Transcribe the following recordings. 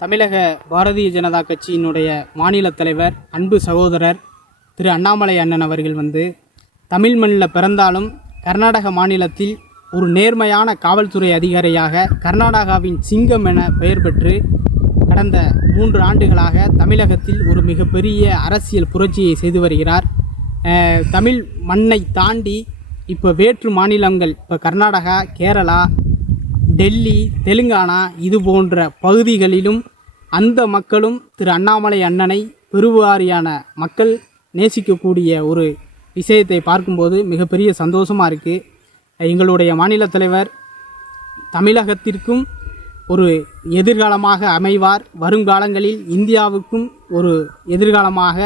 தமிழக பாரதிய ஜனதா கட்சியினுடைய மாநில தலைவர் அன்பு சகோதரர் திரு அண்ணாமலை அண்ணன் அவர்கள் வந்து தமிழ் மண்ணில் பிறந்தாலும் கர்நாடக மாநிலத்தில் ஒரு நேர்மையான காவல்துறை அதிகாரியாக கர்நாடகாவின் சிங்கம் என பெயர் பெற்று கடந்த மூன்று ஆண்டுகளாக தமிழகத்தில் ஒரு மிகப்பெரிய அரசியல் புரட்சியை செய்து வருகிறார். தமிழ் மண்ணை தாண்டி இப்போ வேற்று மாநிலங்கள் இப்போ கர்நாடகா கேரளா டெல்லி தெலுங்கானா இது போன்ற பகுதிகளிலும் அந்த மக்களும் திரு அண்ணாமலை அண்ணனை பெருவாரியான மக்கள் நேசிக்கக்கூடிய ஒரு விஷயத்தை பார்க்கும்போது மிகப்பெரிய சந்தோஷமாக இருக்குது எங்களுடைய மாநில தலைவர் தமிழகத்திற்கும் ஒரு எதிர்காலமாக அமைவார். வருங்காலங்களில் இந்தியாவுக்கும் ஒரு எதிர்காலமாக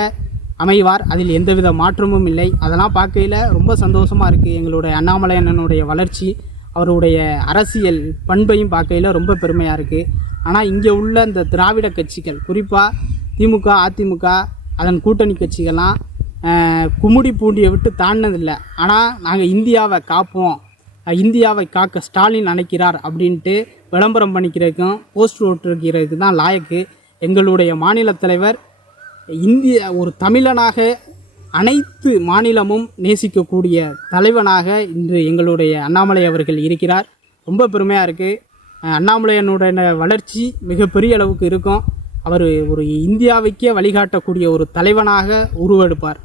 அமைவார். அதில் எந்தவித மாற்றமும் இல்லை. அதெல்லாம் பார்க்கையில் ரொம்ப சந்தோஷமாக இருக்குது எங்களுடைய அண்ணாமலை அண்ணனுடைய வளர்ச்சி. அவருடைய அரசியல் பண்பையும் பார்க்கையில் ரொம்ப பெருமையாக இருக்குது ஆனால் இங்கே உள்ள இந்த திராவிட கட்சிகள் குறிப்பாக திமுக அதிமுக அதன் கூட்டணி கட்சிகள்லாம் குமுடி பூண்டியை விட்டு தாண்டினதில்லை. ஆனால் நாங்கள் இந்தியாவை காப்போம் இந்தியாவை காக்க ஸ்டாலின் நினைக்கிறார் அப்படின்ட்டு விளம்பரம் பண்ணிக்கிறதுக்கும் போஸ்ட் ஓட்டுறதுக்கு தான் லாயக்கு எங்களுடைய மாநில தலைவர் இந்திய ஒரு தமிழனாக அனைத்து மாநிலமும் நேசிக்கக்கூடிய தலைவனாக இன்று எங்களுடைய அண்ணாமலை அவர்கள் இருக்கிறார். ரொம்ப பெருமையாக இருக்குது அண்ணாமலையனுடைய வளர்ச்சி மிகப்பெரிய அளவுக்கு இருக்கும். அவர் ஒரு இந்தியாவுக்கே வழிகாட்டக்கூடிய ஒரு தலைவனாக உருவெடுப்பார்.